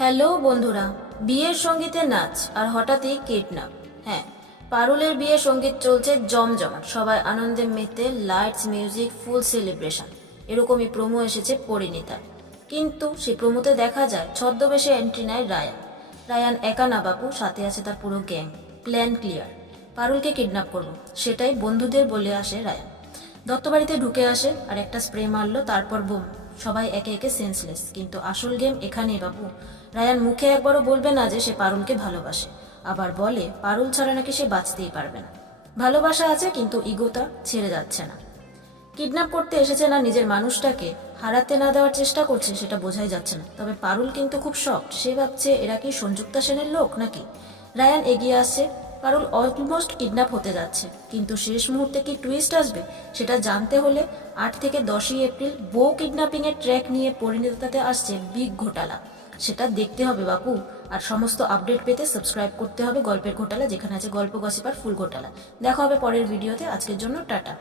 Hello বন্ধুরা, বিয়ের সঙ্গীতে নাচ আর হঠাৎই কিডন্যাপ। হ্যাঁ, পারুলের বিয়ে সঙ্গীত চলছে জমজমাট, সবাই আনন্দে মেতে, লাইটস, মিউজিক, ফুল সেলিব্রেশন। এরকমই প্রোমো এসেছে পরিণীতার। কিন্তু সেই প্রোমোতে দেখা যায় ছদ্মবেশে এন্ট্রি নেয় রায়ান। রায়ান একা না বাপু, সাথে আছে তার পুরো গ্যাং। প্ল্যান ক্লিয়ার, পারুলকে কিডন্যাপ করব, সেটাই বন্ধুদের বলে আসে রায়ান। দত্তবাড়িতে ঢুকে আসে আর একটা স্প্রে মারলো, তারপর বুম, সবাই একে একে সেন্সলেস। কিন্তু আসল গেম এখানেই বাবু। রায়ান মুখে একবারও বলবে না যে সে পারুলকে ভালোবাসে, আবার বলে পারুল ছাড়া নাকি সে বাঁচতেই পারবে না। ভালোবাসা আছে কিন্তু ইগোটা ছেড়ে যাচ্ছে না। কিডন্যাপ করতে এসেছে না নিজের মানুষটাকে হারাতে না দেওয়ার চেষ্টা করছে, সেটা বোঝাই যাচ্ছে না। তবে পারুল কিন্তু খুব শক্ট, সে ভাবছে এরা কি সংযুক্তা সেনের লোক নাকি। রায়ান এগিয়ে আসছে, পারুল অলমোস্ট কিডন্যাপ হতে যাচ্ছে, কিন্তু শেষ মুহূর্তে কি টুইস্ট আসবে সেটা জানতে হলে 8 থেকে 10 এপ্রিল বউ কিডন্যাপিং এর ট্র্যাক নিয়ে পরিণীতাতে আসছে বিগ ঘোটালা, সেটা দেখতে হবে বাপু। আর সমস্ত আপডেট পেতে সাবস্ক্রাইব করতে হবে গল্পের ঘোটালা, যেখানে আছে গল্প, গসিপ আর ফুল ঘোটালা। দেখা হবে পরের ভিডিওতে। আজকের জন্য টাটা।